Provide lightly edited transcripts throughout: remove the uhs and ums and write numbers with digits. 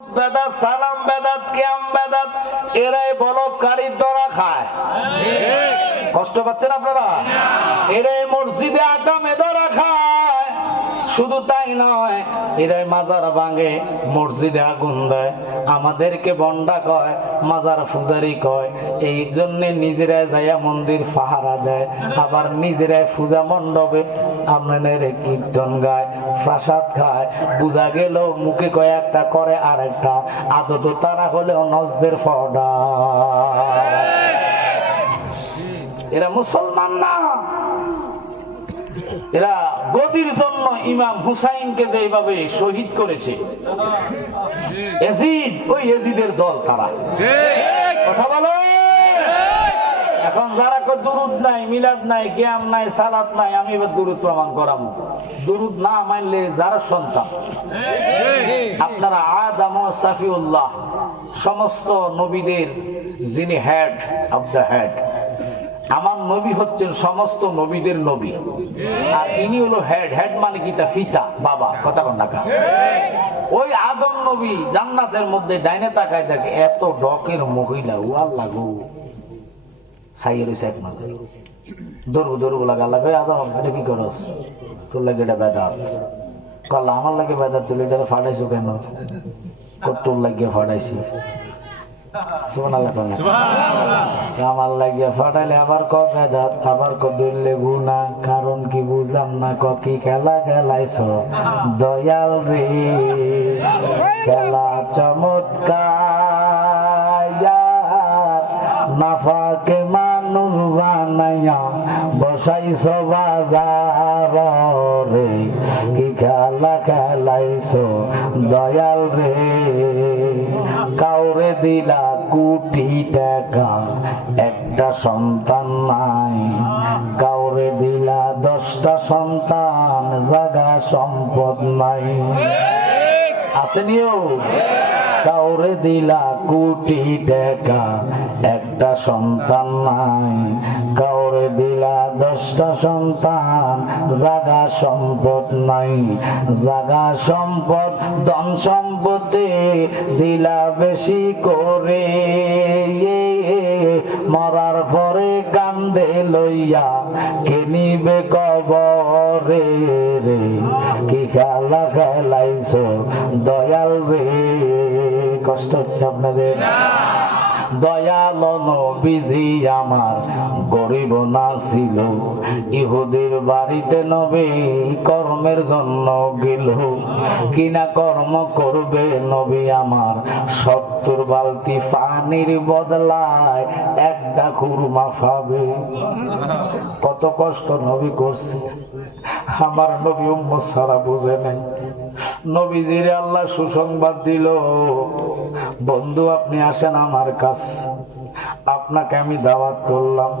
বেদাত, সালাম বেদাত, কিয়াম বেদাত, এরাই বলৎকারীর দরা খায়। কষ্ট পাচ্ছেন আপনারা? এরাই মসজিদে আকামে দরা খায়। শুধু তাই নয়, এরাই মাজার ভাঙে, মসজিদে আগুন দেয়, আমাদেরকে বন্ডা কয়, মাজার পূজারি কয়। এই জন্য নিজেরাই যাইয়া মন্দির পাহারা দেয়, আবার নিজেরাই পূজা মণ্ডপে আপনাদের কীর্তন গায়, প্রসাদ খায়। বুঝা গেল মুখে কয় একটা, করে আর একটা, আদত তারা হলেও নজদের ফডা। এরা মুসলমান না। এরা গদির জন্য ইমাম হুসাইনকে যেভাবে শহীদ করেছে, ইয়াজিদ, ওই ইয়াজিদের দল তারা। কথা বলো। এখন যারা দুরুদ নাই, মিলাদ নাই, কিয়াম নাই, সালাত নাই, আমি এবার দুরুদ প্রমাণ করাবো। দুরুদ না মানলে যারা সন্তান, আপনারা আদম ও সাফিউল্লাহ, সমস্ত নবীদের যিনি হেড অফ দ্য হেড, আমার নবী হচ্ছেন সমস্ত নবীদের নবী, আর ইনি হলো হেড। হেড মানে কি? তা ফিতা, বাবা। কথা কন ঢাকা। ওই আদম নবী জান্নাতের মধ্যে ডাইনে তাকায় দেখে এত ডকের মহিলা, ও আল্লাহ গো, সাইয়ের এক মাঝে দৌড়বো দৌড়বো লাগা লাগে। আদম, এটা কি করো? তোর লাগে এটা বেদাত। কল্লা আমার লাগে বেদাত, তুলে এটা ফাটাইছো কেন? তোর লাগিয়ে ফাটাইছি। আমার লাগিয়া ফাটাইলে আবার কাত, আবার কদলে গুনা, কারণ কি বুঝলাম না, কি খেলা খেলাইছ দয়াল রে, খেলা চমৎকার, নাফাকে মানুষ বানাইয়া বসাইছ বাজার রে, কি খেলা খেলাইছ দয়াল রে। কাউরে দিলা কোটি টাকা, একটা সন্তান নাই, কাউরে দিলা 10টা সন্তান, জাগা সম্পদ নাই। আসেনিও? কাউরে দিলা কোটি টাকা, একটা সন্তান নাই, কাউরে দিলা 10টা সন্তান, জাগা সম্পদ নাই। জাগা সম্পদ ধন সম্পদে দিলা বেশি করে, মরার পরে কান্দে লইয়া কে নিবে কবরে রে, কি খেলা খেলাইছ দয়াল রে। কষ্ট হচ্ছে আপনাদের? দয়াল নবীজি আমার গরিব না ছিল, ইহুদির বাড়িতে নবী কর্মের জন্য গেল, কিনা কর্ম করবে নবী আমার 70 বালতি পানির বদলায় একটা খুরমা পাবে। কত কষ্ট নবী করছে। আমার নবী উম্মত ছাড়া বুঝে নাই। নবীজিরে আল্লাহ সুসংবাদ দিল, বন্ধু আপনি আসেন আমার কাছে, আপনাকে আমি দাওয়াত করলাম।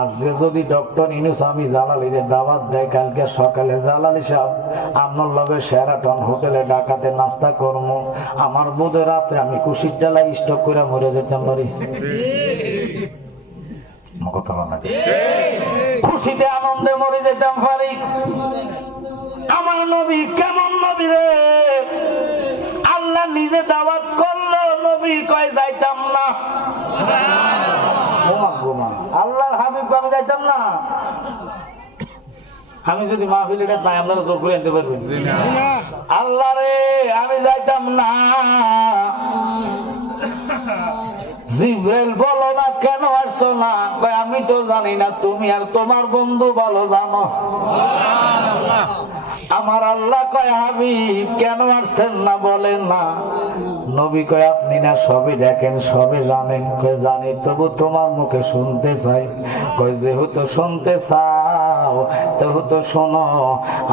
আজকে যদি ডক্টর ইউনূস আমি জালালিদের দাওয়াত দেয়, কালকে সকালে জালালি সাহেব আপনার লগে শেরাটন হোটেলে ঢাকাতে নাস্তা করবো, আমার বোধে রাত্রে আমি কুশির ডালা স্টক করে মরে যেতাম পারি। খুশিতে আনন্দে মরে যেতাম পারি। আমার নবী কেমন নবী রে! আল্লাহ নিজে দাওয়াত করলো, নবী কয় যাইতাম না। আল্লাহর হাবিব আমি যাইতাম না। আমি যদি মাহফিল এটা পাই, আপনারা জোর করে আনতে পারবেন? আল্লাহ রে, আমি যাইতাম না। জিবরাইল বলো না কেন আসছো না? কয় আমি তো জানি না, তুমি আর তোমার বন্ধু ভালো জানো। আমার আল্লাহ কয় হাবিব কেন আসছেন না বলেন না? নবী কয় আপনি না সবই দেখেন, সবই জানেন। কয় জানি, তবু তোমার মুখে শুনতে চাই। কয় যেহেতু শুনতে চাও তেহেতু শোনো,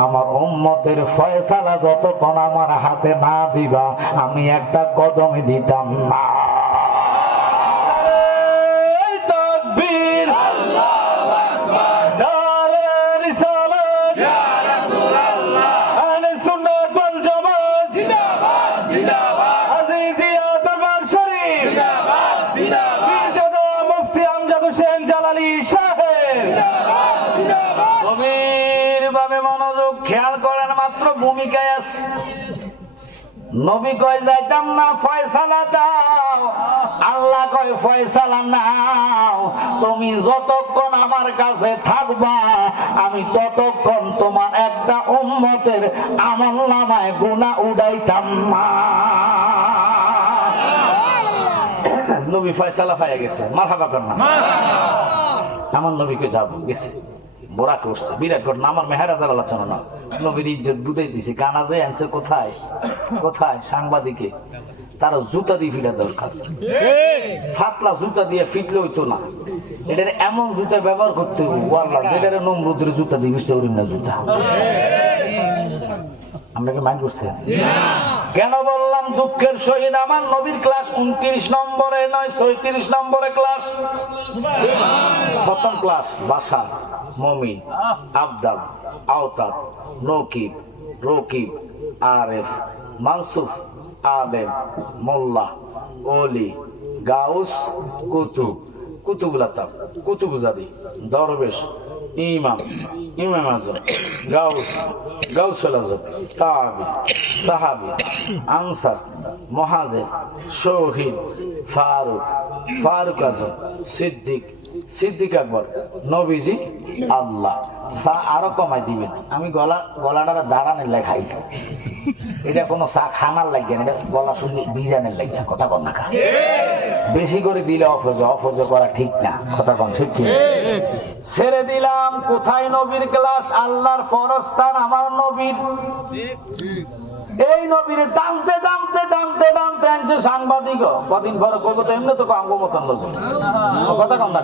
আমার উম্মতের ফয়সালা যতক্ষণ আমার হাতে না দিবা, আমি একটা কদমে দিতাম না। গভীরভাবে মনোযোগ খেয়াল করেন, মাত্র ভূমিকায় আছে। নবী কয় যাইতাম না, ফয়সালা দাও। আল্লাহ কয় ফয়সালা নাও, তুমি যতক্ষণ আমার কাছে থাকবা আমি ততক্ষণ তোমার একটা উম্মতের আমলনামায় গুনাহ উড়াইতাম না। নবী ফয়সালা পাইয়া গেছে, মারহাবা কর না। আমার নবীকে যাব গেছে, বোরা করছে বিরাট ঘটনা। আমার মেহেরাজের আলোচনা না, নবীর ইজ্জত বুঝাই দিছি। কানা যে আনছে কোথায় কোথায় সাংবাদিকে, তারা জুতা দিয়ে ফিরা দরকার। ফাতলা জুতা দিয়ে ফিটলে হইতো না, এটার এমন জুতা ব্যবহার করতে হবে যেটার নমরুদের জুতা দিয়ে ফিরতে পারি না জুতা। আপনাকে মাইন্ড করছেন কেন বললাম? দুঃখের সহিত আমার নবীর ক্লাস 29 নম্বরে নয় 36 নম্বরে ক্লাস। প্রথম ক্লাস বাসা, মমিন, আবদাল, আওতাব, নকিব, রকিব, আরেফ, মানসুফ, আলেম, মোল্লা, ওলি, গাউস, কুতুব, কুতুবুলাতাব, কুতুবুজাদি, দরবেশ, ইমাম, ইমাম আজম, গাউস, গাউসুল আজম, তাবি, সাহাবি, আনসার, মুহাজির, শহীদ, ফারুক, ফারুক আজম, সিদ্দিক, সিদ্দিক আকবর, নবীজি, আল্লাহ। আরো কমাই দিবেন, আমি গলাটা দাঁড়ানোর লেখাই, এটা কোনো চা খানার লাগে না, এটা গলা শুধু বিজানের লাগে। কথা কন না, বেশি করে দিলে অফজ করা ঠিক না। কথা কন ঠিক ঠিক ছেড়ে দিলাম। কোথায় নবীর ক্লাস? আল্লাহর ফরস্থান আমার নবীর। এই নবীর টানতে টানতে টানতে টানতে আনছে সাংবাদিক। কদিন পরে করবো তো এমনি তো কাঙ্গ মতন লোক। কথা কম না।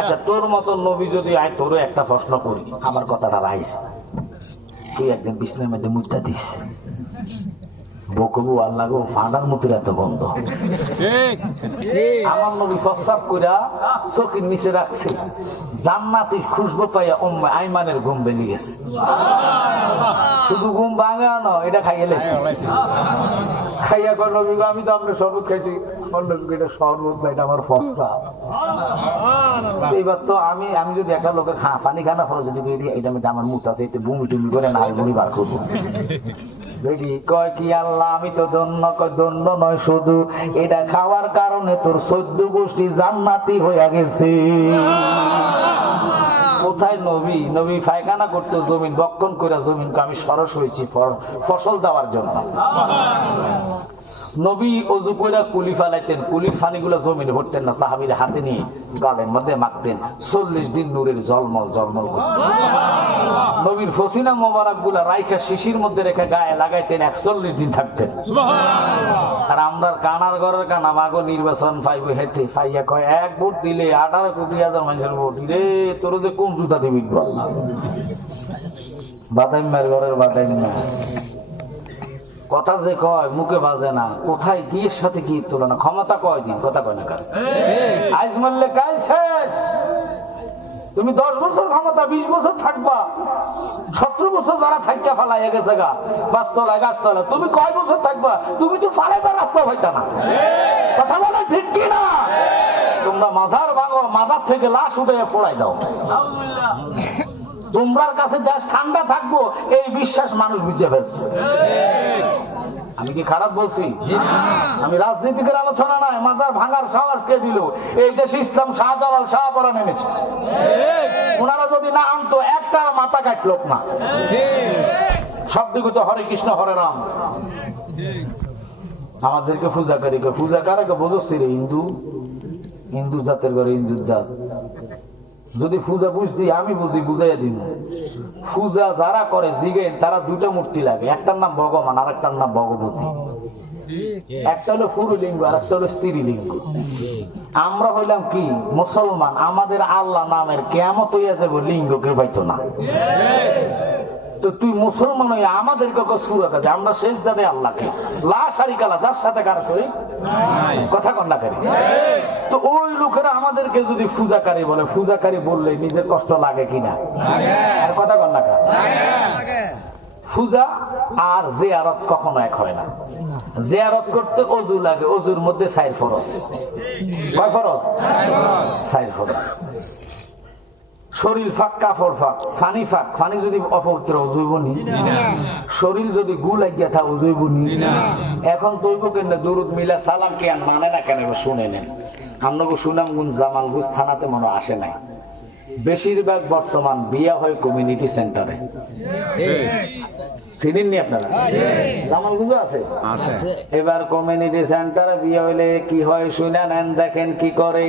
আচ্ছা, তোর মতন নবী যদি আয়, তোরও একটা প্রশ্ন করি, আমার কথাটা রাইস। তুই একদিন বিছনার মধ্যে মুদ্রা দিস, বকবু আল্লাহ গো ফাঁটার মতো এত গন্ধ। আমার নবী প্রস্তাব কইরা চোখের নিচে রাখছে, জান্নাতি খুশবু পাইয়া আইমানের ঘুম ভেঙে গেছে। শুধু ঘুম ভাঙা না, এটা খাইয়ে খাইয়া কর নবী, আমি তো আপনার শরবত খাইছি। এটা শরবত না, এটা আমার প্রস্তাব। এইবার তো আমি যদি একটা লোকে পানি খানা ফলে যদি এটা আমার মুখ আছে, এতে বমি টুমি করে না বমি বার করবো। কয় কি আল্লাহ, আমি তো দন্য নয়, শুধু এটা খাওয়ার কারণে তোর 14 গোষ্ঠী জান্নাতি হইয়া গেছে। কোথায় নবী? নবী পায়খানা করতো জমিন বক্ষণ করে, জমিনকে আমি সরস হয়েছি ফসল দেওয়ার জন্য। নবী অজু কইরা কুলি ফালাইতেন, কুলির পানিগুলো জমিনে ভরতেন না, সাহাবীর হাতে নিয়ে গালের মধ্যে মাখতেন। 40 দিন নূরের জলমল জলমল করতেন। নবীর ফসিনা মোবারক গুলা রাইখা শিশির মধ্যে রেখে গায়ে লাগাইতেন, 41 দিন থাকতেন। আর আমরা কানার ঘরের কানা মাগো নির্বাচন পাইব হেতে পাইয়া কয় 1 ভোট দিলে 18 কোটি হাজার মানুষের ভোট রে, তোর যে কোন জুতা দিবি বললাম। বাদাইমার ঘরের বাদাইমা কথা যে কয় মুখে বাজে না, কোথায় গিয়ের সাথে কি তুলনা? ক্ষমতা কয় দিন, কথা কয় না কার। আজ মরলে কাল শেষ। তুমি 10 বছর ক্ষমতা, 20 বছর থাকবা। 17 বছর যারা থাকিয়া ফালাইয়া গেছে গা গাছতলায় গাছতলায়, তুমি কয় বছর থাকবা? তুমি তো ফালাইবার রাস্তা হইতা না। কথা বলে ঠিক কি না? তোমরা মাজার ভাঙো, মাজার থেকে লাশ উঠে পড়াই দাও। তোমরার কাছে দেশ ঠান্ডা থাকবো এই বিশ্বাস মানুষ বুঝে ফেলছে। আমি কি খারাপ বলছি? আমি রাজনীতিকের আলোচনা নাই। মাজার ভাঙার সাহস কে দিল? এই দেশে ইসলাম শাহজালাল শাহপরা নেমেছে। ওনারা যদি না আনতো একটা মাথা কাটল না। শব্দগত হরে কৃষ্ণ হরে রাম। আমাদেরকে পূজাকারীকে পূজাকারকে বোঝছি রে, হিন্দু হিন্দু জাতের ঘরে হিন্দু জাত। যদি পূজা বুঝতি আমি বুঝি, বুঝাইয়া দিব। পূজা যারা করে জিগেন তারা 2টা মূর্তি লাগে, একটার নাম ভগবান আর একটার নাম ভগবতী। একটা হলো পুরুলিঙ্গ আর একটা হলো স্ত্রীলিঙ্গ। আমরা হইলাম কি মুসলমান, আমাদের আল্লাহ নামের কিয়ামত হইয়া যাব, লিঙ্গ কেউ পাইতো না। তো তুই মুসলমান হয়ে আমাদেরকে সুরত আছে, আমরা শেষ দাদে আল্লাহকে লাশারিকালা যার সাথে কার করি কথা কন্যা করি। তো ওই লোকেরা আমাদেরকে যদি পূজাকারী বলে, পূজাকারী বললে নিজের কষ্ট লাগে কিনা? আর কথা কন্যা কার পূজা আর জিয়ারত কখনো এক হয় না। জিয়ারত করতে অজু লাগে, অজুর মধ্যে 4 ফরজ। কয় ফরজ? 4 ফরজ। শরীর ফাঁক কাপড় ফাঁক ফানি ফাঁক ফানি যদি অপবিত্র অজৈব নি শরীর যদি গু লাগিয়া থা অজৈব নি এখন তৈব কেন দুরুদ মিলা সালাম কে মানে না কেন শুনে নেন আপনাকে সুনামগঞ্জ জামালগঞ্জ থানাতে মনে আসে নাই বেশিরভাগ বর্তমান বিয়া হয় কমিউনিটি সেন্টারে চিনেননি আপনারা জামালগঞ্জ আছে এবার কমিউনিটি সেন্টারে বিয়ে হইলে কি হয় শুনে নেন দেখেন কি করে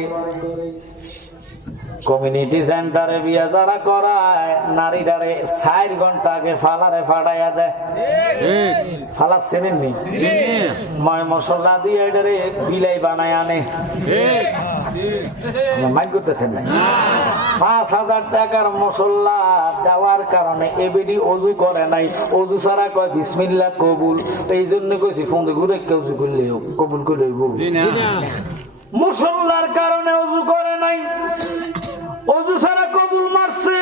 কমিউনিটি সেন্টারে বিয়া যারা করায় নারীরারে 4 ঘন্টা আগে ফালারে ফাটাইয়া দেয় ফালা চেনেননি ময় মশলা দিয়ে এটারে বিলাই বানায় আনে মাইক করতেছেন না 5,000 টাকার মশলা দেওয়ার কারণে এবিডি অজু করে নাই অজু ছাড়া কয় বিসমিল্লাহ কবুল এই জন্য কইছি ফোন ঘুরে অজু করলে কবুল করে মশলার কারণে অজু করে নাই অজু ছাড়া কবুল মারছে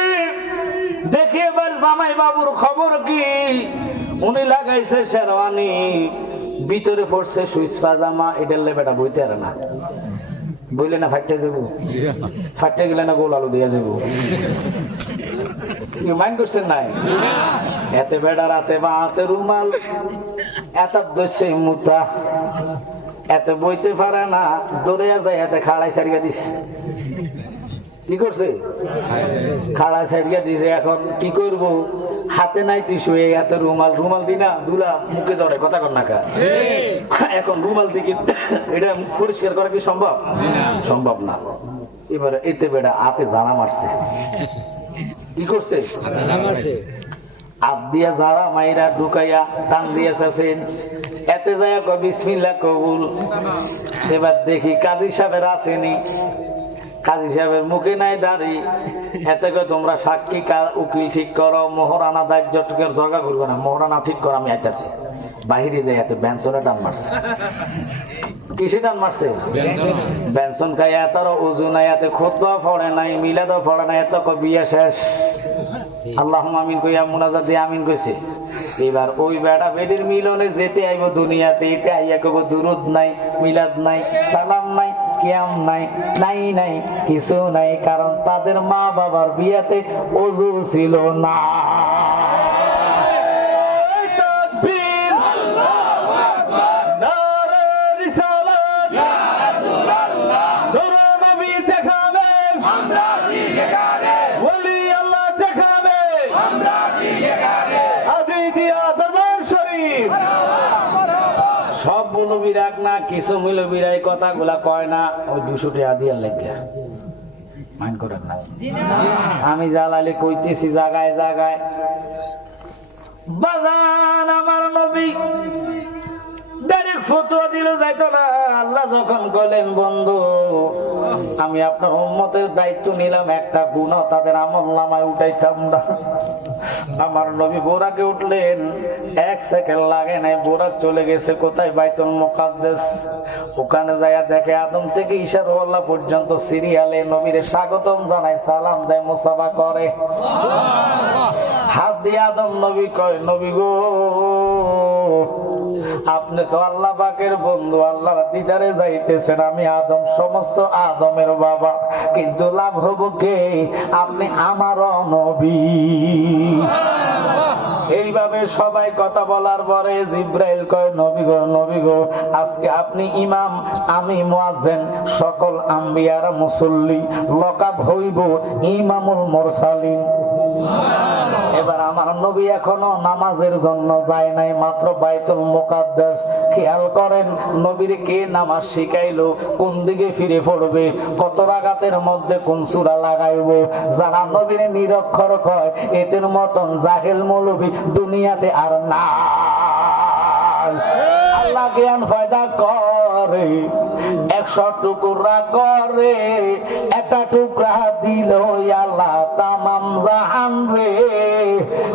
দেখে এবার জামাই বাবুর খবর কি উনি লাগাইছে শেরওয়ানি ভিতরে পড়ছে সুইচ পাজামা এটার লেবেটা বইতে আর না বইলে না ফাটতে যাবো ফাটতে গেলে না গোল আলু দিয়া যাবো মাইন্ড করছেন নাই এতে বেড়া রাতে বা হাতে রুমাল এত দোষে মুতা এত বইতে পারে না দৌড়ে যায় এতে খাড়াই সারিয়া দিস কি করছে খাড়া সারিয়া দিছে এখন কি করব হাতে নাই টিস্যু এত রুমাল রুমাল দিনা দুলা মুখে ধরে কথা কর না এখন রুমাল দিকে এটা মুখ পরিষ্কার করা কি সম্ভব সম্ভব না এবারে এতে বেড়া হাতে জানা মারছে কি করছে আপ দিয়া যারা মাইরা ঢুকাইয়া টান দিয়েছেন এতে যায় বিসমিল্লাহ কবুল এবার দেখি কাজী সাহেবের আসেনি কাজী সাহেবের মুখে নাই দাঁড়ি এতে তোমরা সাক্ষী উকিল ঠিক করো মোহরানা দায়িত্বের জগা করবে না মোহরানা ঠিক করো আমি আইতাছি বাহিরে যাই এত বেঞ্চনে টান মারছে কিসে টান মারছে বেঞ্চন খাই এত উজু নাই এত খুতবা পড়ে নাই মিলাদও পড়ে নাই এত বিয়া শেষ আল্লাহ আমিন কইয়া মুনাজাত দিয়ে আমিন কইছে এবার ওই বেটা বেডির মিলনে যেতে আইব দুনিয়াতে এতে আইয়া কব দুরুদ নাই মিলাদ নাই সালাম নাই কিয়াম নাই নাই নাই কিছু নাই কারণ তাদের মা বাবার বিয়াতে ওযু ছিল না সব বলবি রাখ না কিছু মিলবি রাই কথাগুলা কয় না ওই 200 টাকা দিয়ে লেগে মাইন্ড করেন না আমি জালালি কইতেছি জায়গায় জায়গায় বাজান আমার নবী ডাইরেক্ট ফতোয়া দিল যাইতো না আল্লাহ যখন কইলেন বন্ধু আমি আপনার উম্মতের দায়িত্ব নিলাম একটা গুনাহ তাদের আমলনামায় উঠাইতাম না আমার নবী বোরাকে উঠলেন 1 সেকেন্ড লাগে নাই বোরাক চলে গেছে কোথায় বাইতুল মুকাদ্দাস ওখানে যায়া দেখে আদম থেকে ঈসা রুহুল্লাহ পর্যন্ত সিরিয়ালে নবীরে স্বাগতম জানায় সালাম দেয় মুসাফা করে হাত দিয়ে আদম নবী কয় নবী গো আপনি তো আল্লাহ পাকের বন্ধু আল্লাহর দিদারে যাইতেছেন আমি আদম সমস্ত আদমের বাবা কিন্তু লাভ হবো কে আপনি আমারও নবী এইভাবে সবাই কথা বলার পরে জিব্রাইল কয় নবী গো আজকে আপনি ইমাম আমি মুয়াজ্জিন সকল আম্বিয়ারা মুসল্লি লকাব হইব ইমামুল মুরসালিন এবার আমার নবী এখনো নামাজের জন্য যায় নাই মাত্র বাইতুল মুকাদ্দাস খেয়াল করেন নবীর কে নামাজ শিখাইলো কোন দিকে ফিরে পড়বে কত রাকাতের মধ্যে কোন সূরা লাগাইবো যারা নবীর নিরক্ষর কয় এদের মতন জাহেল মৌলবী দুনিয়াতে আর না আল্লাহ জ্ঞান ফায়দা করে 100 টুকরা করে একটা টুকরা দিল আল্লাহ তামাম জাহান রে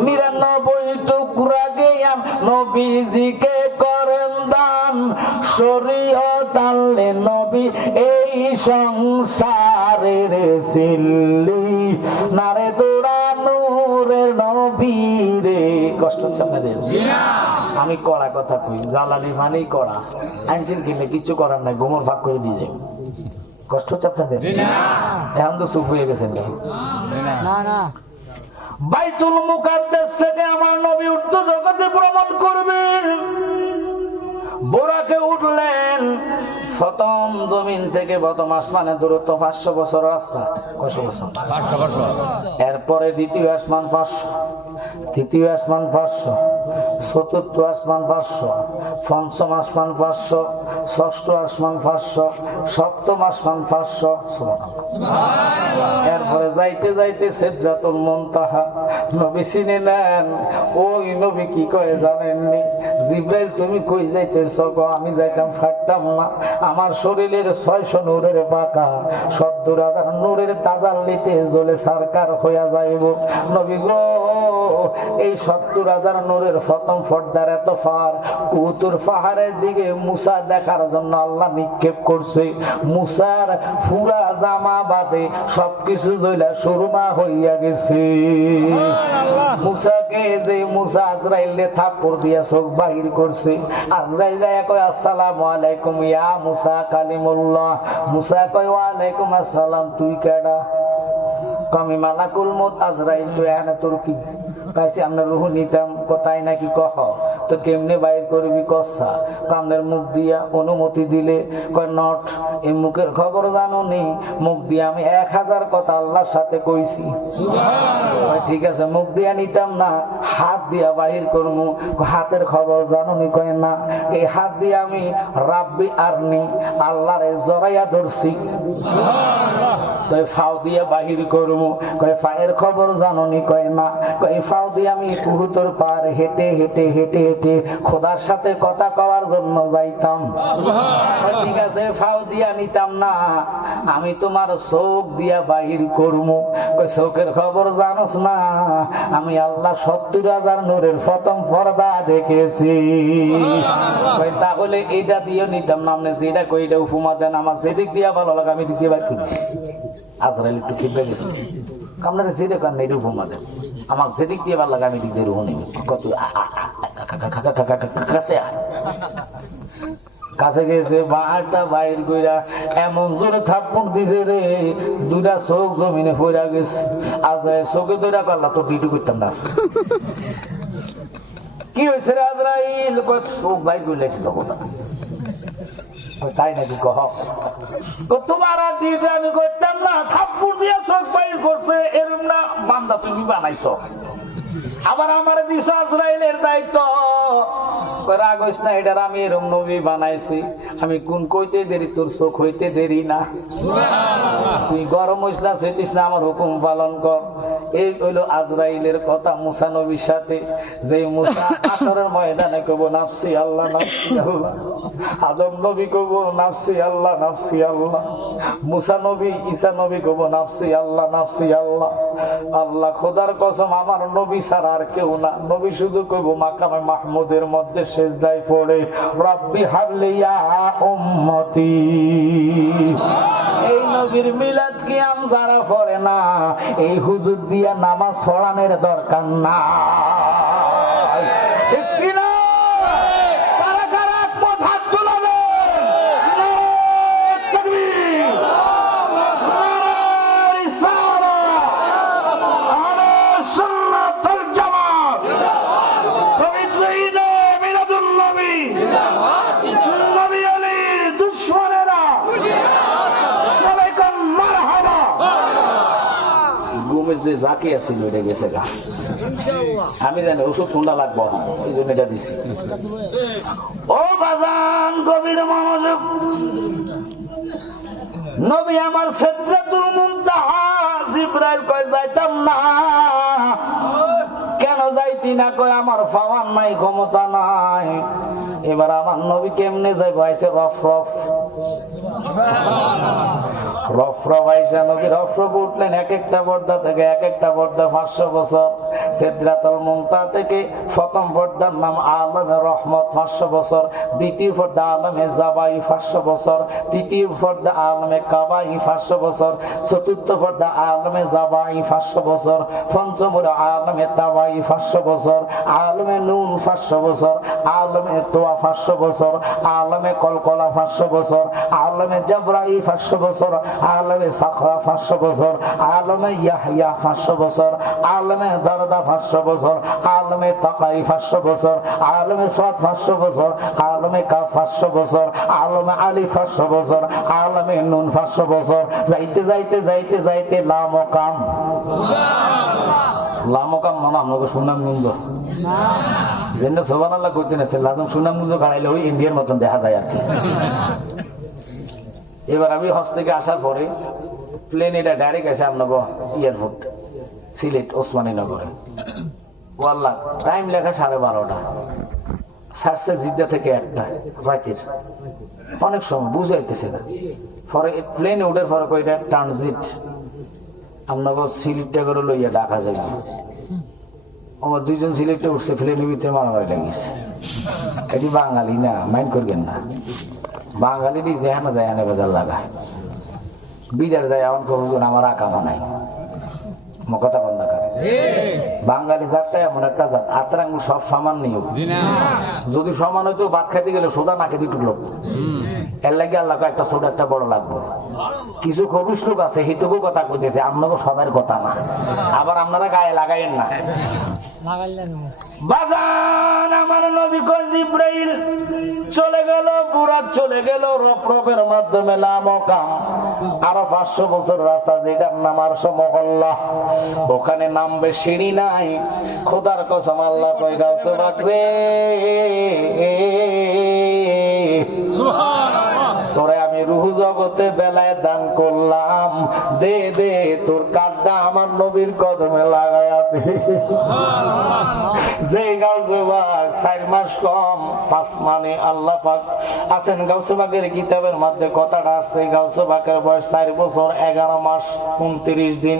99 টুকরা জ্ঞান নবীজিকে করেন দান শরীয়ত আনলে নবী এই সংসারের সিল্লি নারে দোড়া নূরের নবী রে কষ্ট হচ্ছে আপনাদের আমি কড়া কথা কই জালালি মানেই কড়া আইনশিন কিনলে কিছু করার নাই গোমর ভাগ করে দিয়ে যাই কষ্ট হচ্ছে আপনাদের? এখন তো চুপ হয়ে গেছেন। না না, বাইতুল মুকাদ্দাস থেকে আমার নবী উর্দু জগতে ভ্রমণ করবেন। বোরাকে উঠলেন, প্রথম জমিন থেকে প্রথম আসমানে দূরত্ব 500 বছর রাস্তা। কয়শো বছর? 500 বছর। এরপরে দ্বিতীয় আসমান 500, তৃতীয় আসমান 500, চতুর্থ আসমান 500, পঞ্চম আসমান 500, ষষ্ঠ আসমান 500, সপ্তম আসমান 500। এরপরে যাইতে যাইতে সিদরাতুল মুনতাহা নবী চিনে নেন। ওই নবী কি কয় জানেননি? জিবরাইল তুমি কই যাইতেছ? আমি যাইতাম পারতাম না, আমার শরীরের 600 নূরের পাকা 70,000 নূরের তাজাল্লিতে জ্বলে সারকার হইয়া যাইব। নবী গো, এই 70,000 নূরের প্রথম পর্দার এত ফার কুতুর পাহাড়ের দিকে মুসা দেখার জন্য আল্লাহ নিক্ষেপ করছে। মুসার পুরা জামা বাদে সবকিছু জ্বলা সুরমা হইয়া গেছে। মুসাকে যে মুসা আজরাইলে থাপ্পড় দিয়া চোখ বাহির করছে, আজরাইল যায় কয় আসসালামু আলাইকুম ইয়া মুসা কালিমুল্লাহ। মুসা কয় ওয়ালাইকুম আসসালাম, তুই কেডা? আমি মালাকুল মউত আজরাইল। তুই এখানে তোর কি? কাছে আমরা রুহ নিতাম, কোথায় নাকি কহ তো কেমনে বাইর করবি? কসা কামনের মুখ দিয়া অনুমতি দিলে কয় নট। এই মুখের খবর জানো নি? মুখ দিয়ে আমি 1000 কথা আল্লাহর সাথে কইছি। ঠিক আছে, মুখ দিয়া নিতাম না, হাত দিয়া বাহির করবো। হাতের খবর জানো নি? কয় না। এই হাত দিয়ে আমি রাব্বি আরনি আল্লাহরে জড়াইয়া ধরছি। তো ফাও দিয়া বাহির করবো। কয় ফায়ের খবর জানো নি? কয় না। কয় ফাও দিয়ে আমি কুহুতর পার হেঁটে হেঁটে হেঁটে হেঁটে খোদার সাথে কথা কওয়ার জন্য যাইতাম। ঠিক আছে, ফাও দিয়া নিতাম না, আমি তোমার চোখ দিয়া বাহির করবো। কয় চোখের খবর জানোস না? আমি আল্লাহ 70,000 নূরের প্রথম পর্দা দেখেছি। তাহলে এটা দিয়ে নিতাম না। আপনি যেটা কই এটা উপমা দেন, আমার যেদিক দিয়া ভালো লাগে আমি দিকে বাকি। আজরাইল একটু খেপে গেছে। আপনারা যেটা কারণ এটা উপমা দেন, আমার যেদিক দিয়ে ভালো লাগে আমি দিক দিয়ে রুহ নিব। কত কাছে গেছে, বাহারটা বাইর কইরা এমন জোরে থাপ্পড় দিছে রে, দুটা চোখ জমিনে পড়া গেছে। আজরাইল চোখে ধরে পারলা তো ডিউটি করতাম না। কি হয়েছে রে আজরাইল? চোখ বাইর করে লেছিল কথা। তাই নাকি? কহ তোমার আর ডিউটি আমি করতাম না, থাপ্পড় দিয়ে চোখ বাইর করছে। এরম না বান্দা তুমি বানাইছ, আবার আমার দিছ আজরাইলের দায়িত্ব। রাগ হইস না, এটার আমি এরম নবী বানাইছি। আমি কোন কইতে দেরি, তোর চোখ হইতে দেরি না। তুই গরম হইস না, সেটিস না, আমার হুকুম পালন কর। এই হইল আজরাইলের কথা মুসা নবীর সাথে। যে মুসা আসরের ময়দানে কব নাফসি আল্লাহ নাফসি আল্লাহ, আদম নবী কব নাফসি আল্লাহ নাফসি আল্লাহ, মুসা নবী ঈসা নবী কব নাফসি আল্লাহ নাফসি আল্লাহ। আল্লাহ খোদার কসম, আমার নবী ছাড়া আর কেউ না। নবী শুধু কইব মাকামে মাহমুদের মধ্যে সেজদায় পড়ে রব্বি হাবলি ইয়া উম্মতি। এই নবীর মিলাদ কিয়াম যারা পড়ে না, এই হুজুর দিয়া নামাজ পড়ানোর দরকার না। ঠিক কিনা? কারা কারা একমত? হাত তুলাবে। তাকবীর, নারে রিসালাত, আহলে সুন্নাত ওয়াল জামাত, পবিত্র ঈদে মিলাদুন নবী, নবী আলীর দুশমনেরা সবাই কোন মারহাবা। ঘুমের যে জাকি আছিল এটা গেছে গা। আমি জানি ওষুধ ঠান্ডা লাগবো, ওই জন্য এটা দিচ্ছি। ও বাজান, গভীর মনোযোগ। নবী আমার সিদরাতুল মুনতাহা, জিবরাইল কয় যাইতাম না। কেন যাইতি না? কয় আমার পাওয়ার নাই, ক্ষমতা নাই। এবার আমার নবী কেমনে যাইব? আইসে রফ রফ রফরফ আইসা নবী রফরফ উঠলেন। এক একটা পর্দা থেকে এক একটা পর্দা 500 বছর। সিদরাতুল মুনতাহা থেকে প্রথম পর্দার নাম আলমে রহমত 500 বছর, দ্বিতীয় পর্দা আলমে জাবাই 500 বছর, তৃতীয় পর্দা আলমে কাবাই 500 বছর, চতুর্থ পর্দা আলমে জাবাই 500 বছর, পঞ্চম আলমে তাবাই 500 বছর, আলমে নুন 500 বছর, আলমে তোয়া 500 বছর, আলমে কলকলা 500 বছর, বছর, আলমে জাবরাইল 500 বছর, আলমে সাখরা 500 বছর, আলমে ইয়াহইয়া 500 বছর, আলমে দারদা 500 বছর, আলমে তাকাই 500 বছর, আলমে সাদ 500 বছর, আলমে কাফ 500 বছর, আলমে আলিফ 500 বছর, আলমে নুন 500 বছর, যাইতে যাইতে যাইতে যাইতে লামকাম। লামকাম মানে আমাকে সুনামগঞ্জ যেটা সুবহানাল্লাহ কইতে নেছে লাজম সুনামগঞ্জ গাড়াইলে ওই ইন্ডিয়ার মতন দেখা যায় আর কি। এবার আমি হজ থেকে আসার পরে প্লেন এটা ডাইরেক্ট আছে আপনাকে এয়ারপোর্ট সিলেট ওসমানীনগরে। ওয়াল্লাহ টাইম লেখা 12:30, ছাড়ছে জিদ্দা থেকে 1টা রাতের, অনেক সময় বুঝাইতেছে না। পরে প্লেনে উঠার পরে কইটা ট্রানজিট আপনাকে সিলেটটা করে লইয়া ডাকা যাবে। আমার 2জন সিলেটে উঠছে, প্লেনের ভিতরে মারামারি লাগিয়েছে। এটি বাঙালি না, মাইন্ড করবেন না, বাঙালিরই যেহানো যায় আনে বাজার লাগায় বিদার যায় এমন করুন আমার আঁকা বানাই কথা বন্ধা করে। বাঙালি জাতটা এমন একটা জাত আত্রাঙ্গুর সব সমান নিয়োগ, যদি সমান হইতো ভাত খাইতে গেলে সোদা নাকে দুটো লোক, এর লাগে আল্লাহ একটা সোদা একটা বড় লাগবে। কিছু খবিস লোক আছে হিতুকু কথা কইতেছে, আপনাকে সবার কথা না, আবার আপনারা গায়ে লাগাইয়েন না। বাজান আমার নবী কয় জিবরাইল চলে গেল, বুরাক চলে গেল রফরফের মাধ্যমে লামকাম। আরো 500 বছর রাস্তা, যেটার নাম আরশ মহল্লা, ওখানে নামবে সিঁড়ি নাই। খোদার কসম আল্লাহ কয় গাউসে পাক রে তোরে আমি রুহ জগতে বেলায় দান করলাম, দে দে তোর কাঁধটা আমার নবীর কদমে লাগায়া দে। যে গাউসে পাক 4 মাস কম 5 মানে আল্লাহ পাক আছেন। গাউসে পাকের কিতাবের মধ্যে কথাটা আছে, গাউসে পাকের বয়স 4 বছর 11 মাস 29 দিন,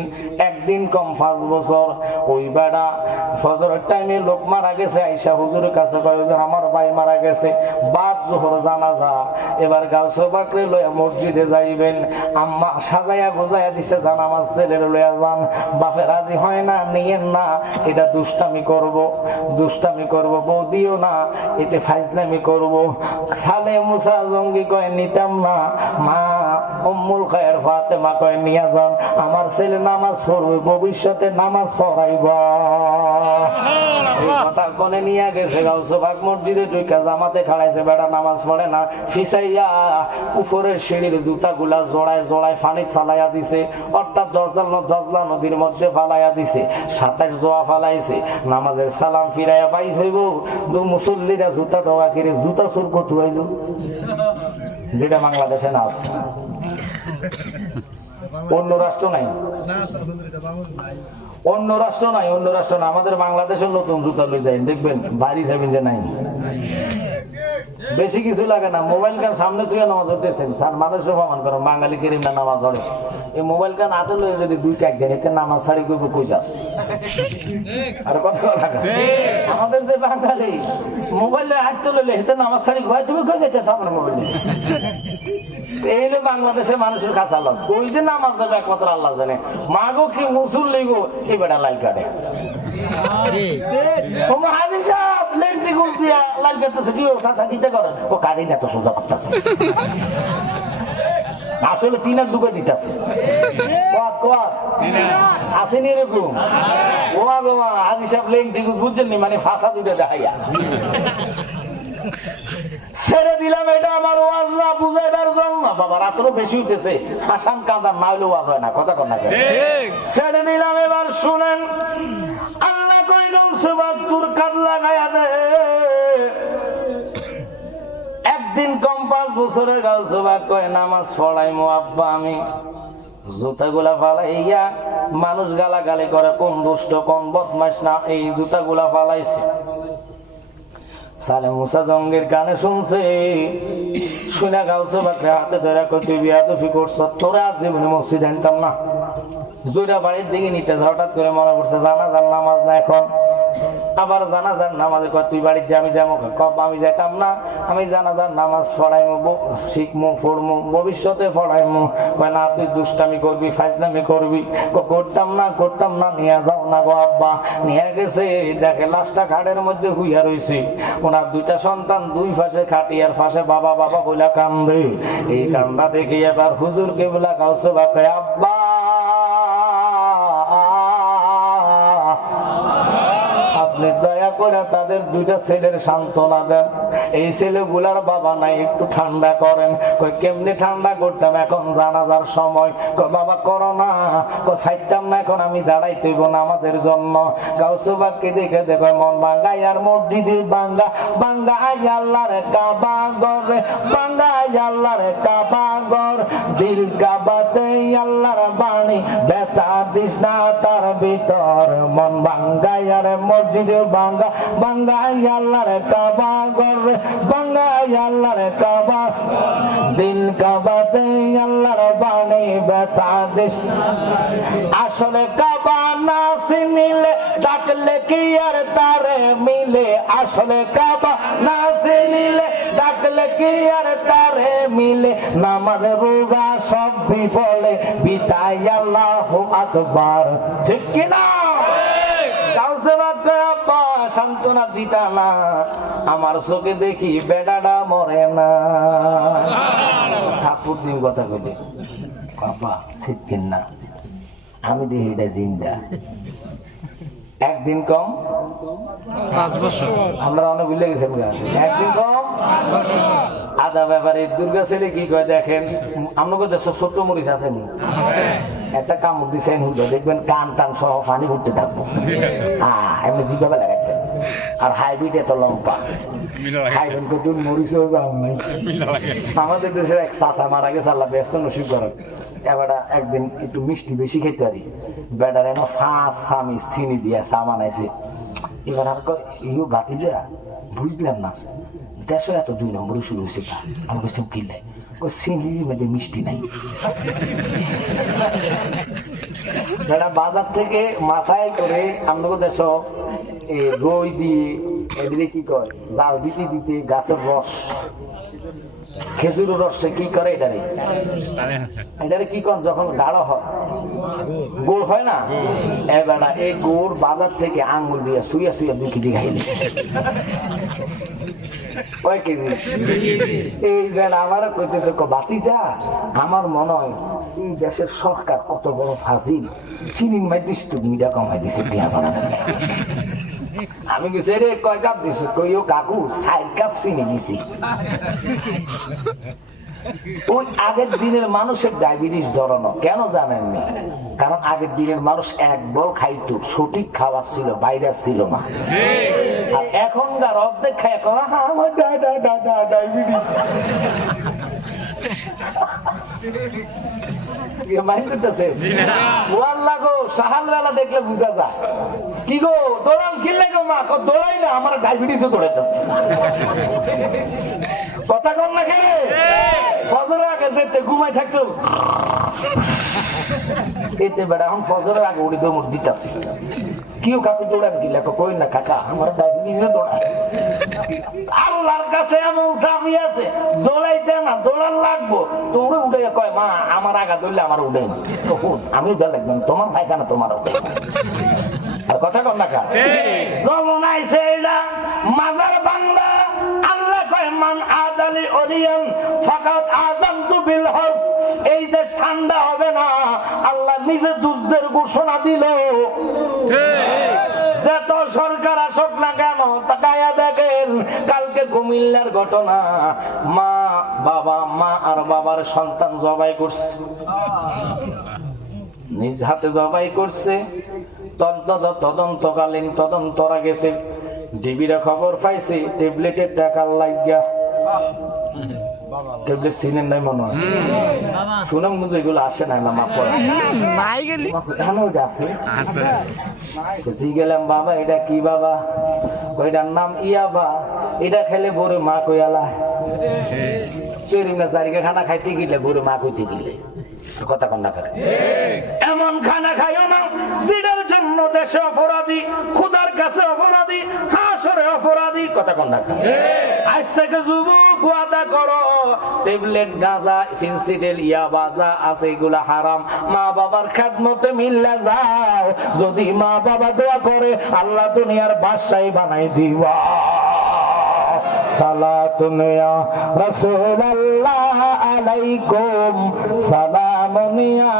একদিন কম 5 বছর। ওই বেড়া ফজরের টাইমে লোক মারা গেছে, আইসা হুজুরের কাছে কয় হুজুর আমার ভাই মারা গেছে, বাদ জোহর জানাজা। এবার গাউসে পাকরে লইয়া মসজিদে যাইবেন, আম্মা সাজাইয়া গোজাইয়া দিছে, জান আমার ছেলের লইয়া যান। বাপে রাজি হয় না, নিয়েন না, এটা দুষ্টামি করব, দুষ্টামি করব, বৌদিও না, এতে ফাইজলামি করব। সালে মুসা জঙ্গি কয় নিতাম না, মা উম্মুল খায়ের ফাতেমা কয় নিয়া যান, আমার ছেলে নামাজ পড়বে, ভবিষ্যতে নামাজ পড়াইবা। এই কথা কোনে নিয়ে গেছে গাউসে পাক মসজিদে, ঢুকা জামাতে খাড়াইছে, বেটা নামাজ পড়ে না, ফিসাইয়া উপরের সিঁড়ির জুতা গুলা জোড়ায় জোড়ায় পানিতে ফালাইয়া দিছে, অর্থাৎ দজলা নদীর মধ্যে ফালাইয়া দিছে, 27 জোয়া ফালাইছে। নামাজের সালাম ফিরাইয়া পাই হইব, মুসল্লিরা জুতা ঢোকা কিরে জুতা চুর করতে হইল, যেটা বাংলাদেশে না আছে, অন্য রাষ্ট্র নাই, অন্য রাষ্ট্র নাই, অন্য রাষ্ট্র না, আমাদের বাংলাদেশের নতুন জুতা লই যায় দেখবেন বাড়ি যাবেন যে নাই, বেশি কিছু লাগে না। মোবাইল কান সামনে তুই নামাজ পড়তেছেন, মানুষও প্রমাণ করো বাঙালি কেরিম না নামাজ পড়ে। এই মোবাইল কান হাতে লয়ে যদি 2 টাক দেন, এতে নামাজ ছাড়ি করব কই যাস? আর কত টাকা আমাদের যে বাঙালি মোবাইলে হাতে লইলে এতে নামাজ ছাড়ি কয়, তুমি কই যাইতেছ আমার মোবাইলে? এই যে বাংলাদেশের মানুষের কাছে আল্লাহ ওই যে নামাজ যাবে একমাত্র আল্লাহ জানে। মাগো কি মুসল্লি গো, এই বেটা লাইল কাটে, ও মহাজি সাহেব লেন্টি গুল দিয়া লাইল কাটতেছে, কি ও চাচা দিতে করেন? ও কাটি না তো সোজা করতেছে, আসলে 3 লাখ ঢুকে দিতেছে। আসেনি এরকম? ও আগমা হাজি সাহেব লেন্টি গুল বুঝছেন নি, মানে ফাঁসা দুটো দেখাইয়া ছেড়ে দিলাম। এটা আমার ওয়াজ না, বুঝাইবার জন্য। বাবা রাত্রও বেশি উঠেছে, আসাম কাঁদার না হইলে ওয়াজ হয় না, কথা কর না। ছেড়ে দিলাম, এবার শুনেন আল্লাহ কইলেন সুবাতুর কাদ লাগাইয়া দে। একদিন কম 5 বছরের গাউসে পাক কয় নামাজ পড়াইমু আব্বা আমি। জুতাগুলা ফালাইয়া মানুষ গালাগালি করে, কোন দুষ্ট কোন বদমাশ না এই জুতাগুলা ফালাইছে। সালে মুসা জঙ্গির কানে শুনছে, শুনে গাউসে পাকরে হাতে ধরে কই তুই বিয়াদফি করছ, তোরে আজ জীবনে মসজিদ আনতাম না। জুরা বাড়ির দিকে নিতে হঠাৎ করে মনে পড়ছে জানাজার নামাজ না এখন, আবার জানাজার নামাজে কয় তুই বাড়ির যা, আমি যাবো। আমি যাইতাম না, আমি জানাজার নামাজ পড়াইমু, শিখমু, পড়মু, ভবিষ্যতে পড়াইমু। কয় না তুই দুষ্টামি করবি, ফাজলামি করবি। করতাম না, নিয়ে যাও না গো আব্বা। নিয়ে গেছে, দেখে লাশটা খাটের মধ্যে হুইয়া রয়েছে। ওনার দুইটা সন্তান দুই পাশে খাটিয়ার পাশে বাবা বাবা বলে কান্দে। এই কান্দা দেখে এবার হুজুর কেবলা গাউসে বা কয় আব্বা আপনি দয়া করে তাদের দুইটা ছেলের সান্ত্বনা দেন। এই ছেলেগুলার বাবা নাই, একটু ঠান্ডা করেন। কই কেমনে ঠান্ডা করতাম, এখন জানাজার সময়। কই বাবা করো না। কই ফাইতাম না, এখন আমি দাঁড়াইতে হইব নামাজের জন্য। গাউসুবাককে দেখে দেখো মন ভাঙ্গাই আর মসজিদের ভাঙ্গা ভাঙ্গা আই আল্লাহর কাবা ঘর, ভাঙ্গা আই আল্লাহর কাবা ঘর। দিল কাবাতে আল্লাহর বাণী, ব্যথা দিস না তার ভিতর। মন ভাঙ্গাই আর মসজিদে ভাঙ্গা ভাঙ্গা আই আল্লাহর কাবা ঘর, ভাঙ্গা আই আল্লাহর কাবা। দিল কাবাতে আল্লাহর বাণী, ব্যথা দিস। আসলে কাবা না চিনিলে ডাকলে কি আর তারে মিলে। আসলে কাবা না চিনিলে ডাকলে কি আর তারে মিলে। নামাজ রোজা সব বিফলে বিদায় আল্লাহু আকবার। ঠিক কিনা? সান্ত্বনা দিতা না, আমার চোখে দেখি বেড়াটা মরে না। ঠাকুর দিন কথা কইলে বাবা ঠিক না, আমি দেখি এটা জিন্দা। একদিন কম 5 বছর আমরা অনেক ভুলে গেছেন। একদিন কম আদা ব্যাপারে দুর্গা ছেলে কি কয় দেখেন, আপনাকে দেশ ছোট্ট মরিচ আছে নি, একটা কামড় দিচ্ছেন দেখবেন কান টান সহ পানি উঠতে থাকবো। এমনি জিভাবে লাগাইতেন। আর হাইব্রিড এত লম্বা, হাইব্রিড তো মরিচও যাও নাই। আমাদের দেশের এক চাচা মারা গেছে, আল্লাহ ব্যস্ত নসিব করেন। এবারটা একদিন একটু মিষ্টি বেশি খেতে পারি, বেটার এমন 5 চামচ চিনি দিয়া চা বানাইছে। এবার আর ইউ বাতি যা বুঝলাম না, দেশে এত 2 নম্বরে শুরু হয়েছে। আমি বলছি কিনলে চিনির মধ্যে মিষ্টি নাই। বেটা বাজার থেকে মাথায় করে আমাদের দেশ দই দিয়ে এদিকে কি কয় জাল দিতে দিতে গাছের রস, খেজুরের রসে কি করে এটারে কি কর যখন গাঢ় হয় গুড় হয় না, এবার এই গুড় বাজার থেকে আঙ্গুল দিয়ে শুয়ে শুয়ে 2 কেজি খাইলে। কয় কেজি? এই বেলা আমার কইতেছে বাতি যা, আমার মনে হয় এই দেশের সরকার কত বড় ফাজিল, চিনির মাই দিস তো মিডা কমাই দিছে টিয়া বানানো। আমি গেছি রে কয় কাপ দিস? কইও কাকু 4 কাপ চিনি দিছি। ওই আগের দিনের মানুষের ডায়াবেটিস ধরানো কেন জানেননি? কারণ আগের দিনের মানুষ 1 বল খাইতো, সঠিক খাবার ছিল, ভাইরাস ছিল না। আর এখনকার অর্ধেক খায় আমার ডায়াবেটিস। সকালবেলা দেখলে বুঝা যায় কি গো দৌড়ান কিনলে গো মা, দৌড়াই না আমার ডায়াবেটিসও দৌড়াইতেছে। কথা কম না খেয়ে ফজরের আগে যেতে ঘুমাই থাকতো, এতে বেড়া এখন ফজরের আগে উড়ি দৌড় দিতেছে। কেউ কাকু দৌড়ান কিনলে কই না কাকা আমার ডায়াবেটিসও দৌড়ায়। আল্লাহর কাছে এমন চাবি আছে, দৌড়াইতে না দৌড়ান লাগবো তো উড়ে উঠে কয় মা আমার আগা ধরলে আমার উঠে তখন আমি উঠে লাগবেন, তোমার পায়খানা তোমার উঠে। আর কথা কন না খা যেমন আইসে এটা মাজার বাংলা। আল্লাহ কয় মান আদালি ওলিয়ান ফাকাত আযানতু বিল হরব। এই দেশ ঠান্ডা হবে না, আল্লাহ নিজে যুদ্ধের ঘোষণা দিল। যত সরকার আসুক না কেন তাকায়া দেখেন, কালকে কুমিল্লার ঘটনা, মা আর বাবার সন্তান জবাই করছে, নিজ হাতে জবাই করছে। তদন্তকালীন তদন্তরা গেছে, ডিবিরা খবর পাইছে ট্যাবলেটের টাকার লাগিয়া। ট্যাবলেট চিনেন নাই মনে হয়, শুনাম কিন্তু এগুলো আসে না মা পড়া আছে। গেলাম বাবা এটা কি বাবা? এটার নাম ইয়াবা, এটা খেলে বড় মা কইয়ালা। পেরিনা চারিকে খানা খাইতে গেলে বুড়ো মা কইতে গেলে কথা কন না করে এমন খানা খাইও না যেটার জন্য দেশে অপরাধী, খুদার কাছে অপরাধী, হাসরে অপরাধী। কথা কন না করে আজ থেকে যুবক ওয়াদা করো, ট্যাবলেট, গাঁজা, ফেন্সিডিল, ইয়াবা যা আছে এগুলা হারাম। মা বাবার খেদমতে মিল্লা যাও, যদি মা বাবা দোয়া করে আল্লাহ দুনিয়ার বাদশাহী বানাই দিবা। সালাতুন ইয়া রাসূলুল্লাহ আলাইকুম, সালামুন ইয়া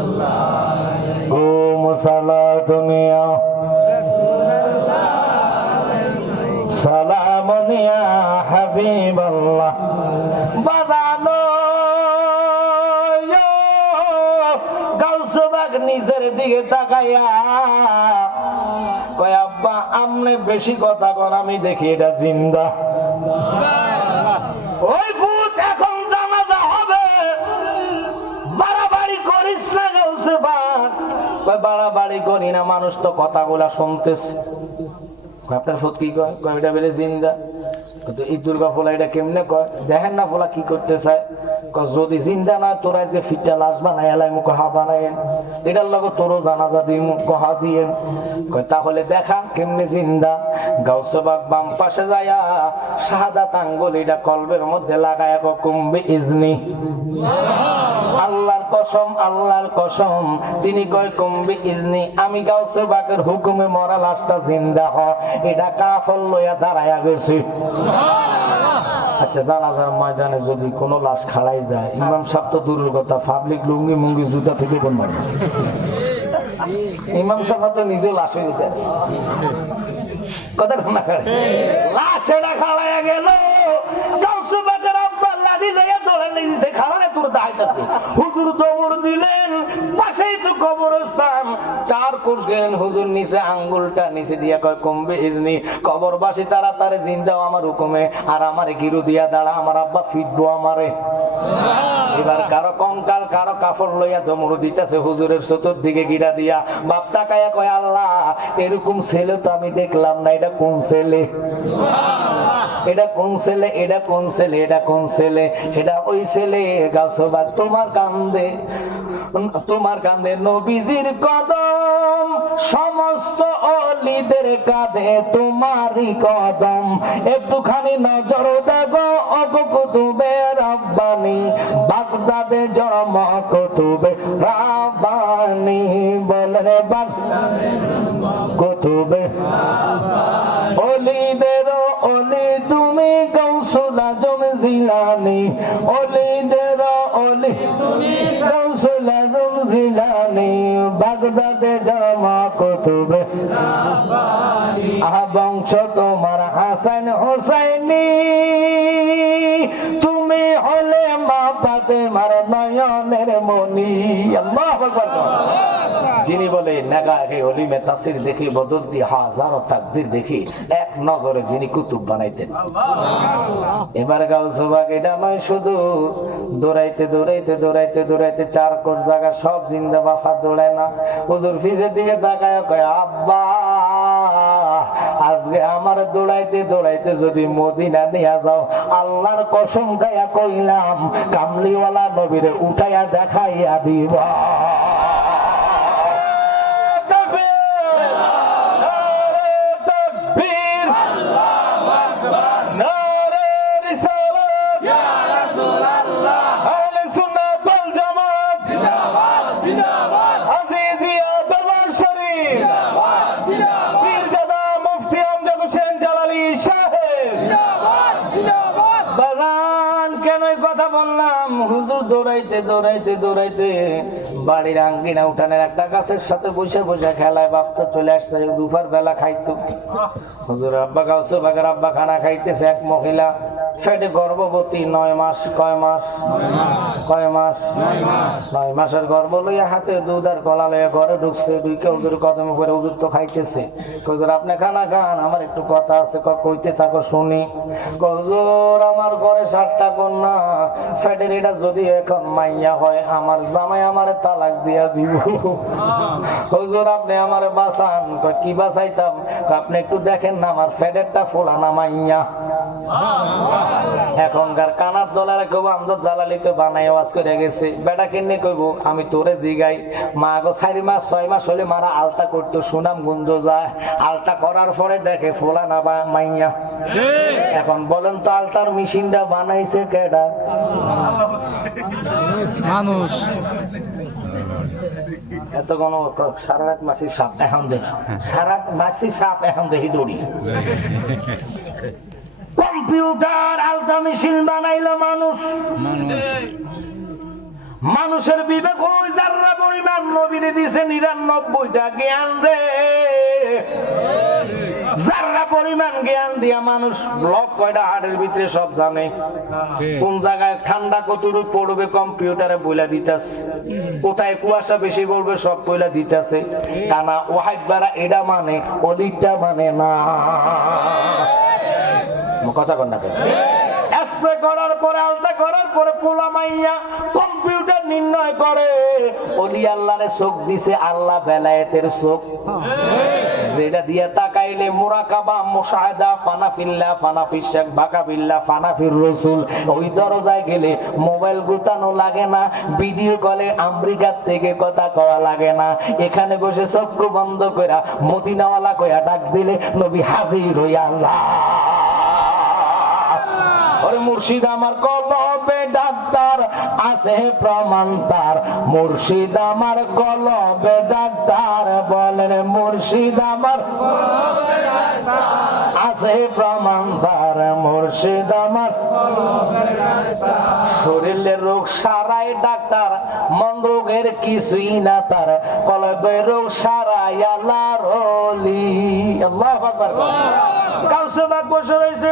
হাবিবাল্লাহ, সালাতুন ইয়া রাসূলুল্লাহ সালামুন ইয়া হাবিবাল্লাহ। বাজানো গাউসবাগ নিজের দিকে তাকাইয়া কয় আব্বা আমনে বেশি কথা কর, আমি দেখি এটা জিন্দা। ওই ভূত এখন জানাজা হবে, বাড়াবাড়ি করিস না গাউসবাগ। কয় বাড়াবাড়ি করি না, মানুষ তো কথাগুলা শুনতেছে। আপনার সত্যি কয় কয় এটা বেলে জিন্দা। কিন্তু এই দুর্গা ফোলা এটা কেমনে কয় দেখেন না ফোলা কি করতে চায়। যদি জিন্দা না তোর আজকে ফিটা লাশ বানাই এলাই মুখ হা বানাইন, এটার লগে তোরও জানাজা দিই মুখ কহা দিয়েন। তাহলে দেখা কেমনে জিন্দা। গাউসবাগ বাম পাশে যায়া শাহাদাত আঙ্গুল এটা কলবের মধ্যে লাগায় কুম্বে ইজনি, আল্লাহর কসম, আল্লাহর কসম। তিনি কয় কুম্বে ইজনি, আমি গাউসবাগের হুকুমে মরা লাশটা জিন্দা হ। এটা কাফল লইয়া দাঁড়াইয়া গেছে। আচ্ছা, জানাজার ময়দানে যদি কোনো লাশ খাড়াই যায়, ইমাম সাহেব তো দূরের কথা, পাবলিক লুঙ্গি মুঙ্গি জুতা থেকে বলবেন। ইমাম সাহেব তো নিজেও লাশ হয়ে যায়। কথা না করে লাশ এটা খাড়াইয়া গেল, গাউসবাগের আব্বা লাঠি লইয়া ধরে নিয়েছে, খাড়ানে তোর দাইতাছে। হুজুর দৌড় দিলেন, পাশেই তো কবরস্থান। 4 কোষ গেলেন হুজুর, নিচে আঙ্গুলটা নিচে দিয়া কয় কমবে ইজনি, কবরবাসী তাড়াতাড়ি জিন্দাও আমার হুকুমে, আর আমারে গিরু দিয়া দাঁড়া, আমার আব্বা ফিটবো আমারে। এবার কারো কঙ্কাল, কারো কাপড় লইয়া দমরু দিতেছে হুজুরের চতুর্দিকে গিরা দিয়া। বাপ তাকায়া কয় আল্লাহ, এরকম ছেলে তো আমি দেখলাম না, এটা কোন ছেলে, এটা কোন ছেলে, এটা কোন ছেলে, এটা কোন ছেলে? এটা ওই ছেলে গাউসবাগ। তোমার কান্দে, তোমার কান্দে নবীজির কদম, সমস্ত অলিদের কাঁধে তোমারই কদম। একটুখানি নজর দেবো ওগো কুতুবে রাব্বানি, বাগদাদে জন্ম কুতুবে রাব্বানি। বলে রে বাগদাদে কুতুবে অলিদের অলি তুমি, গাউসুল আজম জিলানী। অলিদের অলি তুমি, গাউসুল আজম জিলানী। বাগদাদে জমা কুতুবে রাব্বানি। বংশ তোমার হাসান হুসাইনি, তুমি হলে মা ফাতেমার নয়নের মনি। আল্লাহু আকবার। যিনি বলে নেগাহে অলিমে তাসির দেখি বদলতি হাজারো তাকদির দেখি, এক নজরে যিনি কুতুব বানাইতেন। এবার গাউসবাগ এটা নয়, শুধু দৌড়াইতে দৌড়াইতে দৌড়াইতে দৌড়াইতে 4 কোষ জায়গা সব জিন্দা বাফা দৌড়ায় না। হুজুর ফিজের দিকে তাকায় কয় আব্বা, আজকে আমার দৌড়াইতে দৌড়াইতে যদি মদিনা নিয়ে যাও, আল্লাহর কসম গায়া কইলাম কামলিওয়ালা নবীরে উঠাইয়া দেখাইয়া দিবা। দৌড়াইতে দৌড়াইতে দৌড়াইতে বাড়ির আঙ্গিনা উঠানের একটা গাছের সাথে বসে বসে খেলায়। বাপ তো চলে আসছে, দুপুর বেলা খাইতো। হুজুর আব্বা গাউসবাগের আব্বা খানা খাইতেছে। এক মহিলা ফেটে গর্ভবতী, 9 মাস। কয় মাস? 9 মাসের গর্ভ লইয়া হাতে দুধ আর কলা লইয়া ঘরে ঢুকছে। দুইকে হুজুর কদমে করে হুজুর তো খাইতেছে। হুজুর আপনি খানা খান, আমার একটু কথা আছে। কইতে থাকো শুনি। হুজুর আমার ঘরে 7টা কন্যা, ফেটের এটা যদি এখন মাইয়া হয়, আমার জামাই আমারে তালাক দিয়া দিব। হুজুর আপনি আমারে বাঁচান। কি বাঁচাইতাম? আপনি একটু দেখেন না আমার ফেটেরটা ফোলা না মাইয়া। এখনকার কানার দলারে কইব আমজাদ জালালি তো বানাই আওয়াজ করে গেছে, বেটা কিনে কইব আমি তোরে জিগাই মা গো 4 মাস 6 মাস হলে মারা আলতা করতো, সুনাম গুঞ্জ যায়, আলতা করার পরে দেখে ফোলা না বা মাইয়া। এখন বলেন তো আলতার মেশিনটা বানাইছে কেডা? মানুষ। এত কোন সারা রাত মাসির সাপ এখন দেখি, সারা মাসির সাপ এখন দেখি দৌড়ি। কম্পিউটার আলতা মেশিন বানাইলো মানুষ। মানুষের বিবেক ওই যারা পরিমাণ নবীরে দিছে 99টা জ্ঞান রে, যারা পরিমাণ জ্ঞান দিয়া মানুষ ব্লক কয়টা হাড়ের ভিতরে সব জানে, কোন জায়গায় ঠান্ডা কতটুকু পড়বে কম্পিউটারে বইলা দিতেছে, কোথায় কুয়াশা বেশি পড়বে সব বইলা দিতেছে। কানা ওয়াহিদ বারা এটা মানে অলিটা মানে না, কথা কন না স্প্রে করার পরে আলতা করার পরে পোলা মাইয়া কম্পিউটার নির্ণয় করে ওলি আল্লাহরে চোখ দিছে আল্লাহ বেলায়েতের চোখ, যেটা দিয়ে তাকাইলে মুরাকাবা মুশাহাদা ফানাফিল্লাহ ফানাফিস শাক বাকাবিল্লাহ ফানাফির রাসূল, ওই দরজায় গেলে মোবাইল গুতানো লাগে না, ভিডিও কলে আমেরিকার থেকে কথা কওয়া লাগে না, এখানে বসে চক্ষু বন্ধ কইরা মদিনাওয়ালা কইয়া ডাক দিলে নবী হাজির হইয়া যায়। মুর্শিদ আমার কলবে ডাক্তার আছে প্রমাণ তার, মুর্শিদ আমার কলবে ডাক্তার, বলেন মুর্শিদ আমার আছে প্রমাণ তার, মুর্শিদ আমার শরীরের রোগ সারাই ডাক্তার, মন রোগের কিছুই না তার, কলবের রোগ সারাই আল্লাহর ওলি। আল্লাহু আকবার। কাউসে বাগ বসে রয়েছে